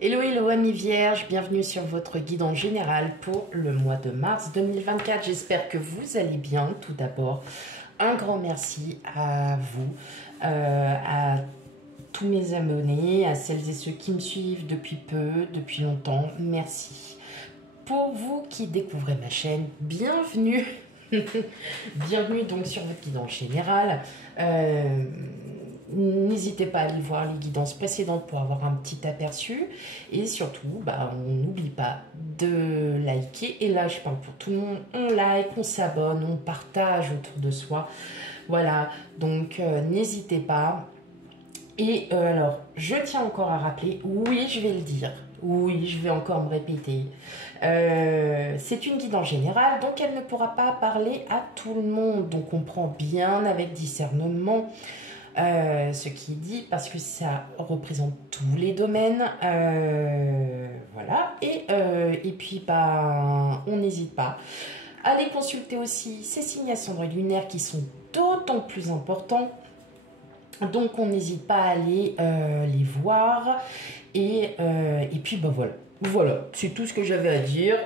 Hello, hello amis vierges, bienvenue sur votre guide en général pour le mois de mars 2024. J'espère que vous allez bien. Tout d'abord, un grand merci à vous, à tous mes abonnés, à celles et ceux qui me suivent depuis peu, depuis longtemps. Merci. Pour vous qui découvrez ma chaîne, bienvenue. Bienvenue donc sur votre guide en général. N'hésitez pas à aller voir les guidances précédentes pour avoir un petit aperçu. Et surtout, on n'oublie pas de liker. Et là, je parle pour tout le monde. On like, on s'abonne, on partage autour de soi. Voilà, donc n'hésitez pas. Et alors, je tiens encore à rappeler, oui, je vais le dire. Oui, je vais encore me répéter. C'est une guide en général, donc elle ne pourra pas parler à tout le monde. Donc on prend bien avec discernement ce qui dit, parce que ça représente tous les domaines. Voilà. Et puis, on n'hésite pas à aller consulter aussi ces signes ascendants lunaires qui sont d'autant plus importants. Donc on n'hésite pas à aller les voir. Et puis voilà. Voilà, c'est tout ce que j'avais à dire.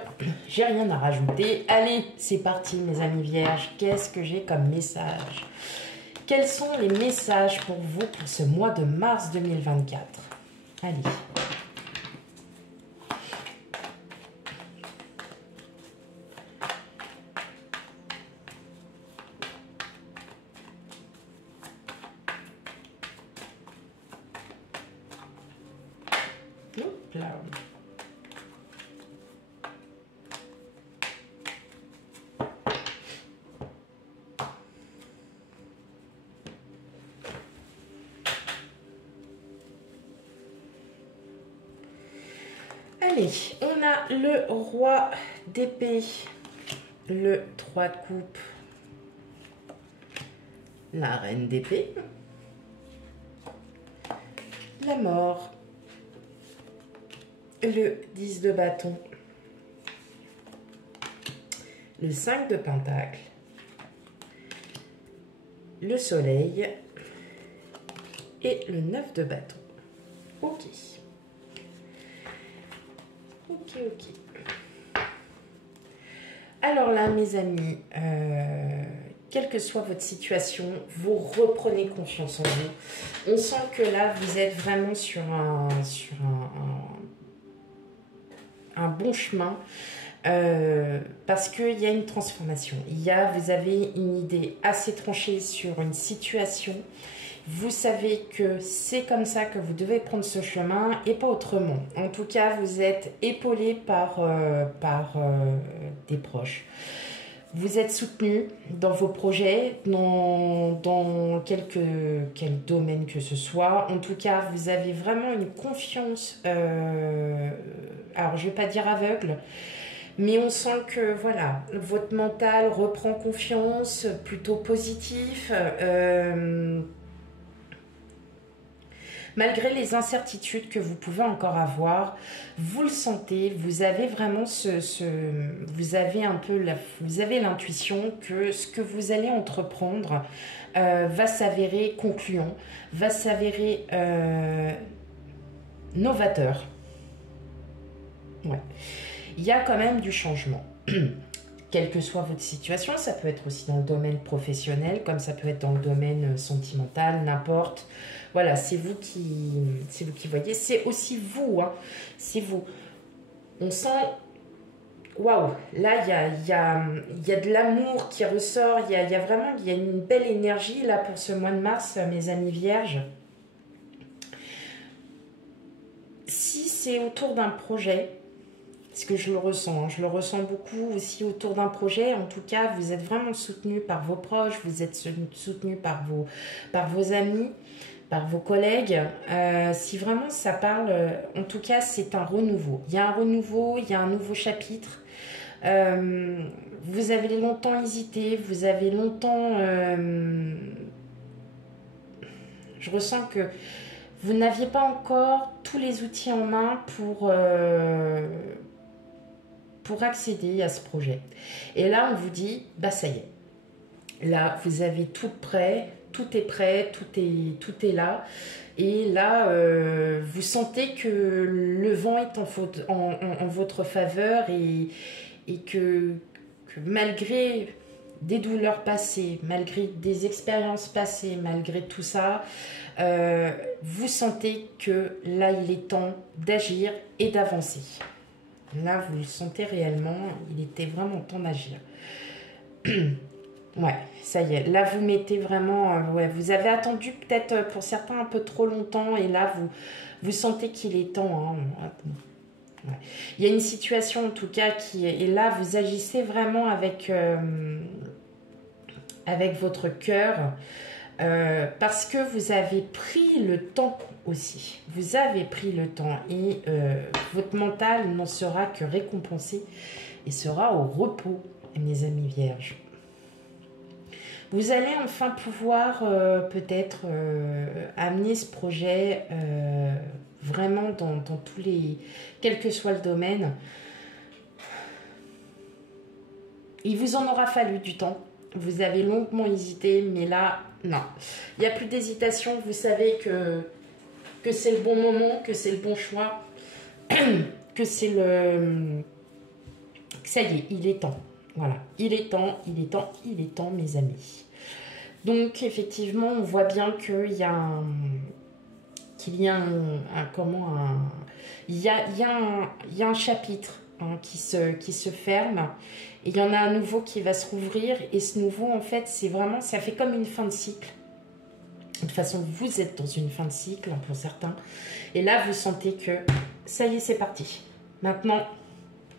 J'ai rien à rajouter. Allez, c'est parti mes amis vierges. Qu'est-ce que j'ai comme message? Quels sont les messages pour vous pour ce mois de mars 2024? Allez. Hop là. Allez, on a le roi d'épée, le 3 de coupe, la reine d'épée, la mort, le 10 de bâton, le 5 de pentacle, le soleil et le 9 de bâton. Ok. Ok. Alors là, mes amis, quelle que soit votre situation, vous reprenez confiance en vous. On sent que là, vous êtes vraiment sur un bon chemin. Parce qu'il y a une transformation. Vous avez une idée assez tranchée sur une situation. Vous savez que c'est comme ça que vous devez prendre ce chemin et pas autrement. En tout cas, vous êtes épaulé par des proches. Vous êtes soutenu dans vos projets, dans quel domaine que ce soit. En tout cas, vous avez vraiment une confiance, alors je ne vais pas dire aveugle, mais on sent que voilà, votre mental reprend confiance, plutôt positif. Malgré les incertitudes que vous pouvez encore avoir, vous le sentez, vous avez vraiment vous avez l'intuition que ce que vous allez entreprendre va s'avérer concluant, va s'avérer novateur. Ouais. Il y a quand même du changement. Quelle que soit votre situation, ça peut être aussi dans le domaine professionnel, comme ça peut être dans le domaine sentimental, n'importe. Voilà, c'est vous qui voyez. C'est aussi vous, hein. C'est vous. On sent, waouh, là, il y a de l'amour qui ressort. Il y a vraiment une belle énergie là pour ce mois de mars, mes amis vierges. Si c'est autour d'un projet, parce que je le ressens beaucoup aussi autour d'un projet. En tout cas, vous êtes vraiment soutenu par vos proches, vous êtes soutenu par vos amis, par vos collègues. Si vraiment ça parle, en tout cas, c'est un renouveau. Il y a un renouveau, il y a un nouveau chapitre. Vous avez longtemps hésité, vous avez longtemps... je ressens que vous n'aviez pas encore tous les outils en main pour accéder à ce projet. Et là, on vous dit, ça y est. Là, vous avez tout prêt, tout est prêt, tout est là. Et là, vous sentez que le vent est en votre faveur et que malgré des douleurs passées, malgré des expériences passées, malgré tout ça, vous sentez que là, il est temps d'agir et d'avancer. Là, vous le sentez réellement, il était vraiment temps d'agir. Ouais, ça y est. Là, vous mettez vraiment... ouais, vous avez attendu peut-être pour certains un peu trop longtemps et là, vous sentez qu'il est temps. Hein. Ouais. Il y a une situation en tout cas qui est... Et là, vous agissez vraiment avec votre cœur parce que vous avez pris le temps aussi. Vous avez pris le temps et votre mental n'en sera que récompensé et sera au repos, mes amis vierges. Vous allez enfin pouvoir peut-être amener ce projet vraiment dans tous les... quel que soit le domaine. Il vous en aura fallu du temps. Vous avez longuement hésité, mais là, non. Il n'y a plus d'hésitation. Vous savez que c'est le bon moment, que c'est le bon choix, que c'est le... Ça y est, il est temps. Voilà, il est temps, mes amis. Donc, effectivement, on voit bien qu'il y a un... il y a un chapitre hein, qui se ferme et il y en a un nouveau qui va se rouvrir et ce nouveau en fait c'est vraiment, ça fait comme une fin de cycle. De toute façon vous êtes dans une fin de cycle pour certains et là vous sentez que ça y est c'est parti. Maintenant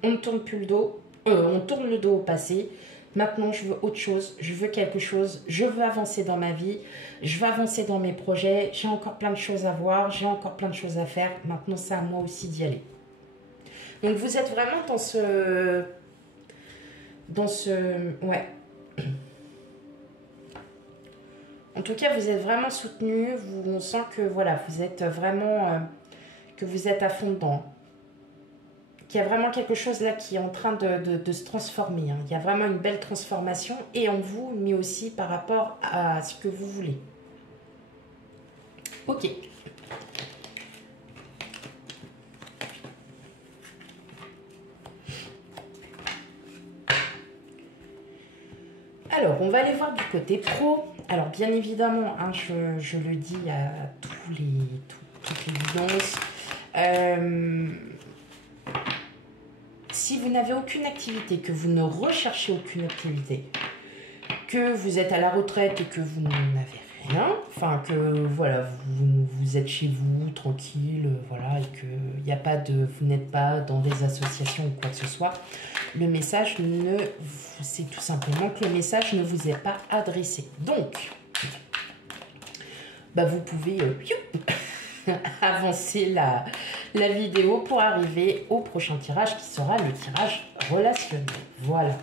on ne tourne plus le dos, on tourne le dos au passé. Maintenant, je veux autre chose, je veux quelque chose, je veux avancer dans ma vie, je veux avancer dans mes projets, j'ai encore plein de choses à voir, j'ai encore plein de choses à faire. Maintenant, c'est à moi aussi d'y aller. Donc, vous êtes vraiment ouais. En tout cas, vous êtes vraiment soutenu, on sent que, voilà, vous êtes vraiment, que vous êtes à fond dedans. Il y a vraiment quelque chose là qui est en train de se transformer. Hein. Il y a vraiment une belle transformation et en vous, mais aussi par rapport à ce que vous voulez. Ok. Alors, on va aller voir du côté pro. Alors, bien évidemment, hein, je le dis à toutes les évidences. Si vous n'avez aucune activité, que vous ne recherchez aucune activité, que vous êtes à la retraite et que vous n'avez rien, enfin que voilà, vous êtes chez vous, tranquille, voilà, et que y a pas de, vous n'êtes pas dans des associations ou quoi que ce soit, le message c'est tout simplement que le message ne vous est pas adressé. Donc, bah vous pouvez avancer la vidéo pour arriver au prochain tirage qui sera le tirage relationnel. Voilà.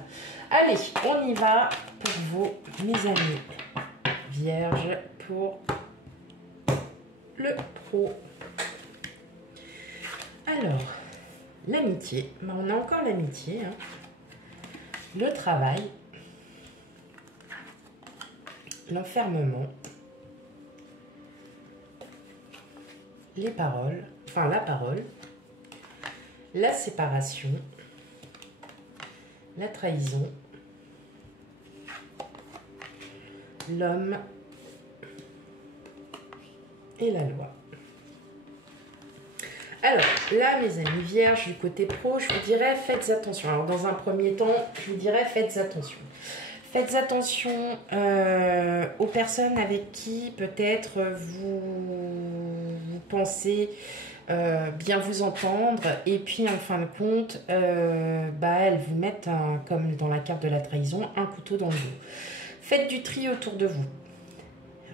Allez, on y va pour vous, mes amis vierges, pour le pro. Alors, l'amitié. Ben, on a encore l'amitié. Hein. Le travail. L'enfermement. Les paroles, enfin la parole, la séparation, la trahison, l'homme et la loi. Alors, là, mes amis vierges, du côté pro, je vous dirais, faites attention. Alors, dans un premier temps, je vous dirais, faites attention. Faites attention aux personnes avec qui peut-être vous pensez bien vous entendre et puis en fin de compte, elles vous mettent, comme dans la carte de la trahison, un couteau dans le dos. Faites du tri autour de vous.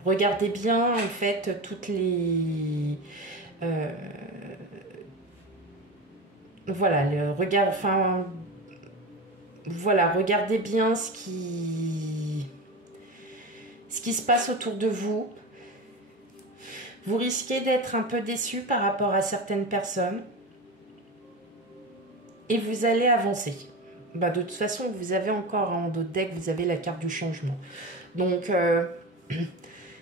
Regardez bien en fait toutes les... voilà, le regard... Enfin... Voilà, regardez bien ce qui se passe autour de vous. Vous risquez d'être un peu déçu par rapport à certaines personnes. Et vous allez avancer. Bah, de toute façon, vous avez encore en dos de deck, vous avez la carte du changement. Donc,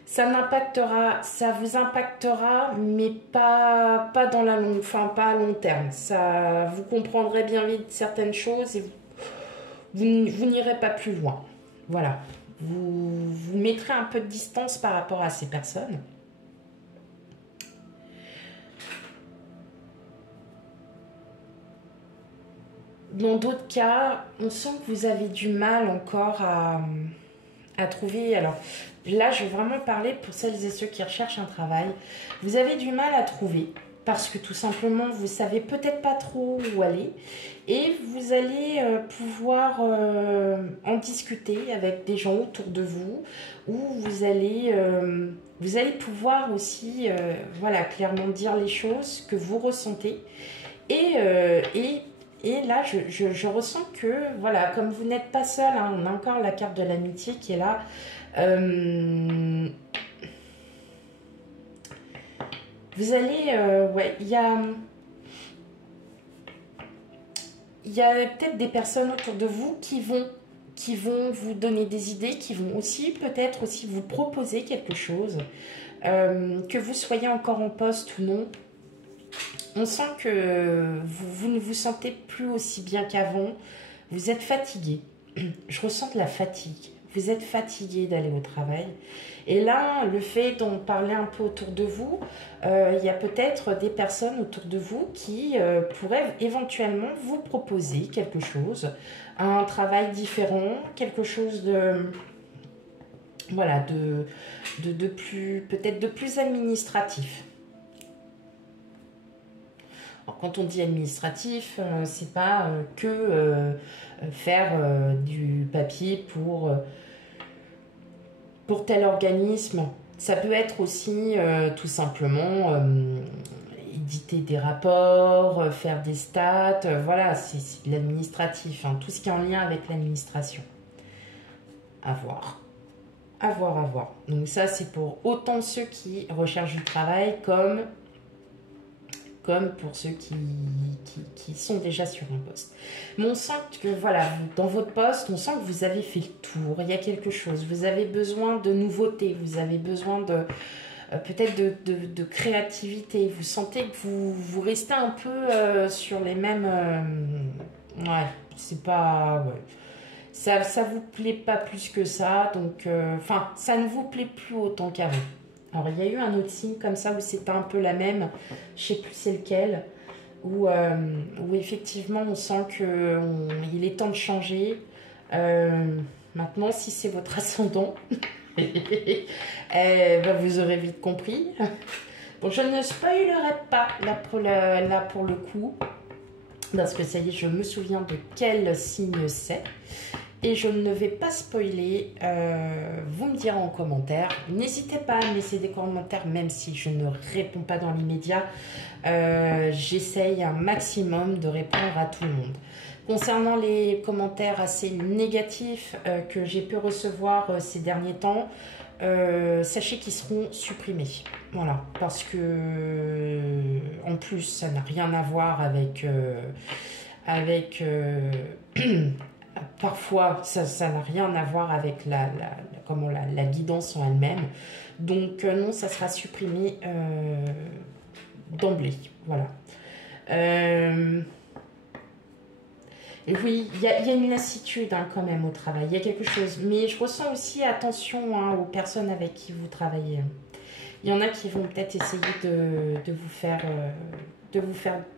ça vous impactera, mais pas dans la longue, enfin pas à long terme. Ça, vous comprendrez bien vite certaines choses et vous n'irez pas plus loin. Voilà. Vous mettrez un peu de distance par rapport à ces personnes. Dans d'autres cas, on sent que vous avez du mal encore à trouver. Alors là, je vais vraiment parler pour celles et ceux qui recherchent un travail. Vous avez du mal à trouver parce que tout simplement, vous savez peut-être pas trop où aller et vous allez pouvoir en discuter avec des gens autour de vous ou vous allez pouvoir aussi voilà, clairement dire les choses que vous ressentez et là, je ressens que, voilà, comme vous n'êtes pas seul, hein, on a encore la carte de l'amitié qui est là. Vous allez, ouais, il y a peut-être des personnes autour de vous qui vont vous donner des idées, qui vont aussi peut-être aussi vous proposer quelque chose, que vous soyez encore en poste ou non. On sent que vous ne vous sentez plus aussi bien qu'avant. Vous êtes fatigué. Je ressens de la fatigue. Vous êtes fatigué d'aller au travail. Et là, le fait d'en parler un peu autour de vous, il y a peut-être des personnes autour de vous qui pourraient éventuellement vous proposer quelque chose, un travail différent, quelque chose de... Voilà, de plus, peut-être de plus administratif. Alors, quand on dit administratif, c'est pas que faire du papier pour tel organisme. Ça peut être aussi tout simplement éditer des rapports, faire des stats. Voilà, c'est de l'administratif, hein, tout ce qui est en lien avec l'administration. À voir. À voir, à voir. Donc ça, c'est pour autant ceux qui recherchent du travail comme pour ceux qui sont déjà sur un poste. Mais on sent que, voilà, dans votre poste, on sent que vous avez fait le tour. Il y a quelque chose. Vous avez besoin de nouveautés. Vous avez besoin de peut-être de créativité. Vous sentez que vous restez un peu sur les mêmes... ouais, c'est pas... Ouais. Ça vous plaît pas plus que ça. Donc, enfin, ça ne vous plaît plus autant qu'avant. Alors, il y a eu un autre signe comme ça où c'était un peu la même, je ne sais plus c'est lequel, où effectivement on sent qu'il est temps de changer. Maintenant, si c'est votre ascendant, vous aurez vite compris. Bon, je ne spoilerai pas là pour le coup, parce que ça y est, je me souviens de quel signe c'est. Et je ne vais pas spoiler, vous me direz en commentaire. N'hésitez pas à me laisser des commentaires, même si je ne réponds pas dans l'immédiat. J'essaye un maximum de répondre à tout le monde. Concernant les commentaires assez négatifs que j'ai pu recevoir ces derniers temps, sachez qu'ils seront supprimés. Voilà, parce que en plus, ça n'a rien à voir avec... parfois, ça n'a rien à voir avec la guidance en elle-même. Donc, non, ça sera supprimé d'emblée. Voilà. Et oui, il y a une lassitude hein, quand même au travail. Il y a quelque chose. Mais je ressens aussi attention hein, aux personnes avec qui vous travaillez. Il y en a qui vont peut-être essayer de vous faire...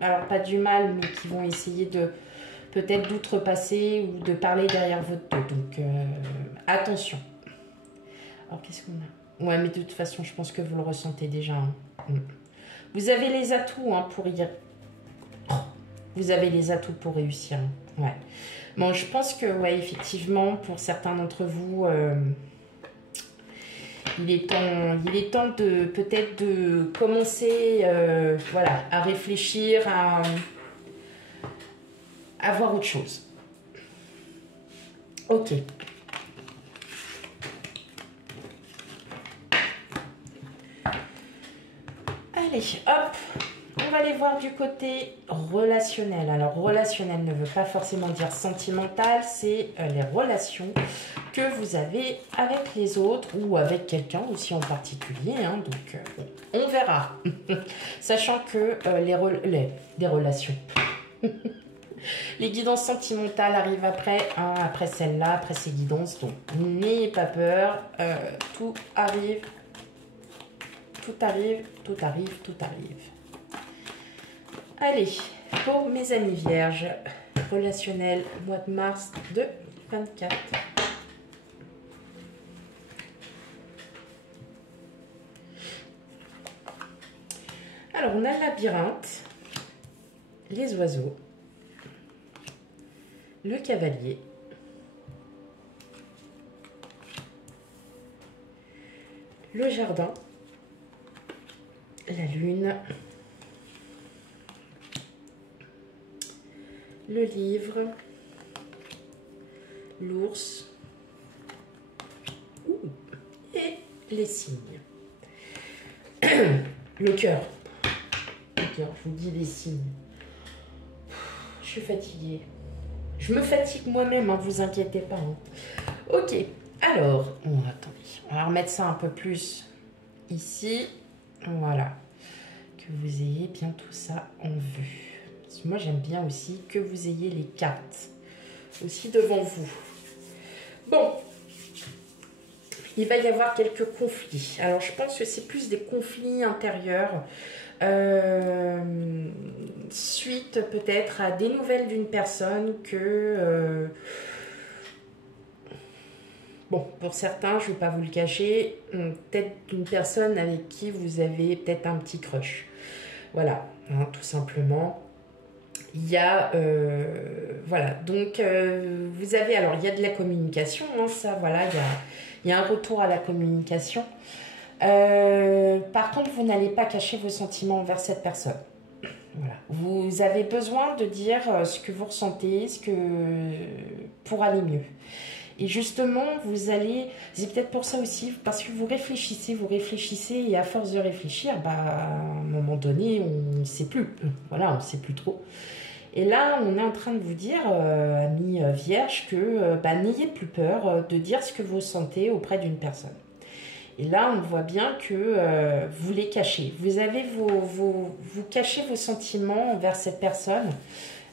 alors, pas du mal, mais qui vont essayer de... peut-être d'outrepasser ou de parler derrière votre dos. Donc, attention. Alors, qu'est-ce qu'on a? Ouais, mais de toute façon, je pense que vous le ressentez déjà. Hein. Vous avez les atouts hein, pour y... Vous avez les atouts pour réussir. Hein. Ouais. Bon, je pense que, ouais, effectivement, pour certains d'entre vous, il est temps de peut-être de commencer voilà, à réfléchir, à voir autre chose. Ok. Allez, hop. On va aller voir du côté relationnel. Alors, relationnel ne veut pas forcément dire sentimental, c'est les relations que vous avez avec les autres ou avec quelqu'un aussi en particulier. Hein. Donc, bon, on verra. Sachant que les relations, les guidances sentimentales arrivent après, hein, après celle-là, après ces guidances. Donc, n'ayez pas peur. Tout arrive, tout arrive, tout arrive, tout arrive. Allez, pour mes amis vierges, relationnel, mois de mars 2024. Alors, on a le labyrinthe, les oiseaux, le cavalier, le jardin, la lune, le livre, l'ours et les signes. Le cœur. Je vous dis les signes. Je suis fatiguée. Je me fatigue moi-même, hein, vous inquiétez pas. Hein. Ok, alors, attendez, on va remettre ça un peu plus ici. Voilà, que vous ayez bien tout ça en vue. Parce que moi, j'aime bien aussi que vous ayez les cartes aussi devant vous. Bon, il va y avoir quelques conflits. Alors, je pense que c'est plus des conflits intérieurs. Suite peut-être à des nouvelles d'une personne que bon, pour certains, je ne vais pas vous le cacher, peut-être une personne avec qui vous avez peut-être un petit crush. Voilà, hein, tout simplement. Il y a voilà, donc vous avez, alors il y a de la communication, hein, ça voilà, il y a un retour à la communication. Par contre, vous n'allez pas cacher vos sentiments envers cette personne. Voilà. Vous avez besoin de dire ce que vous ressentez, pour aller mieux. Et justement, c'est peut-être pour ça aussi, parce que vous réfléchissez, et à force de réfléchir, bah, à un moment donné, on ne sait plus. Voilà, on ne sait plus trop. Et là, on est en train de vous dire, amis vierges, que bah, n'ayez plus peur de dire ce que vous sentez auprès d'une personne. Et là, on voit bien que vous les cachez. Vous cachez vos sentiments envers cette personne.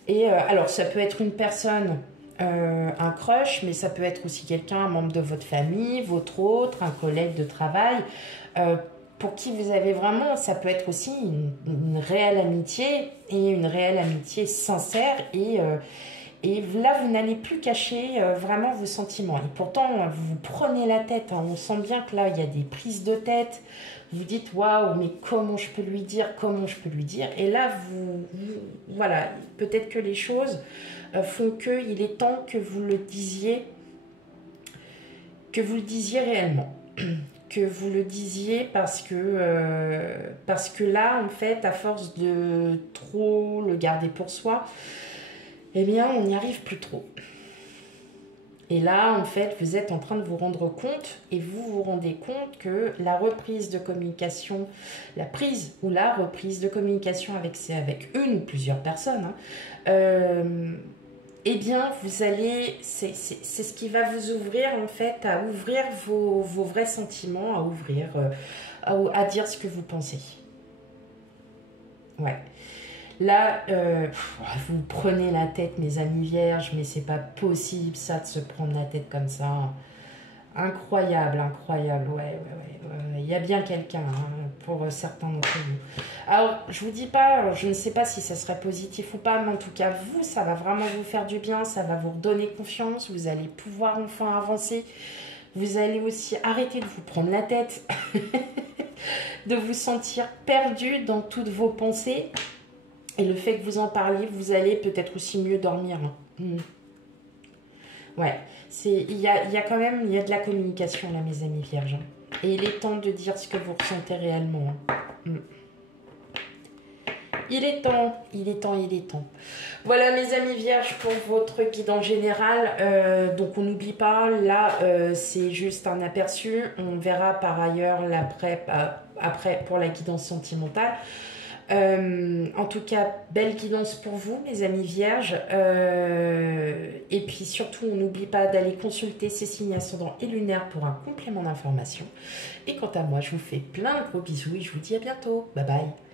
Et alors, ça peut être une personne, un crush, mais ça peut être aussi quelqu'un, un membre de votre famille, votre autre, un collègue de travail, pour qui vous avez vraiment, ça peut être aussi une réelle amitié, et une réelle amitié sincère, et là, vous n'allez plus cacher vraiment vos sentiments. Et pourtant, vous vous prenez la tête. Hein. On sent bien que là, il y a des prises de tête. Vous dites, waouh, mais comment je peux lui dire, comment je peux lui dire. Et là, voilà, peut-être que les choses font qu'il est temps que vous le disiez réellement. Que vous le disiez parce que là, en fait, à force de trop le garder pour soi, eh bien, on n'y arrive plus trop. Et là, en fait, vous êtes en train de vous rendre compte et vous vous rendez compte que la reprise de communication, la reprise de communication avec une ou plusieurs personnes, hein, eh bien, c'est ce qui va vous ouvrir, en fait, à ouvrir vos vrais sentiments, à dire ce que vous pensez. Ouais. Là, vous prenez la tête, mes amis vierges, mais c'est pas possible, ça, de se prendre la tête comme ça. Incroyable, incroyable, ouais. Il y a bien quelqu'un, hein, pour certains d'entre vous. Alors, je vous dis pas, je ne sais pas si ça serait positif ou pas, mais en tout cas, vous, ça va vraiment vous faire du bien, ça va vous redonner confiance, vous allez pouvoir enfin avancer. Vous allez aussi arrêter de vous prendre la tête, de vous sentir perdu dans toutes vos pensées. Et le fait que vous en parliez, vous allez peut-être aussi mieux dormir. Ouais, il y a quand même, il y a de la communication là, mes amis vierges. Et il est temps de dire ce que vous ressentez réellement. Il est temps, il est temps, il est temps. Voilà mes amis vierges pour votre guide en général. Donc on n'oublie pas, là c'est juste un aperçu. On verra par ailleurs après pour la guidance sentimentale. En tout cas, belle guidance pour vous, mes amis vierges. Et puis surtout, on n'oublie pas d'aller consulter ces signes ascendants et lunaires pour un complément d'information. Et quant à moi, je vous fais plein de gros bisous et je vous dis à bientôt. Bye bye.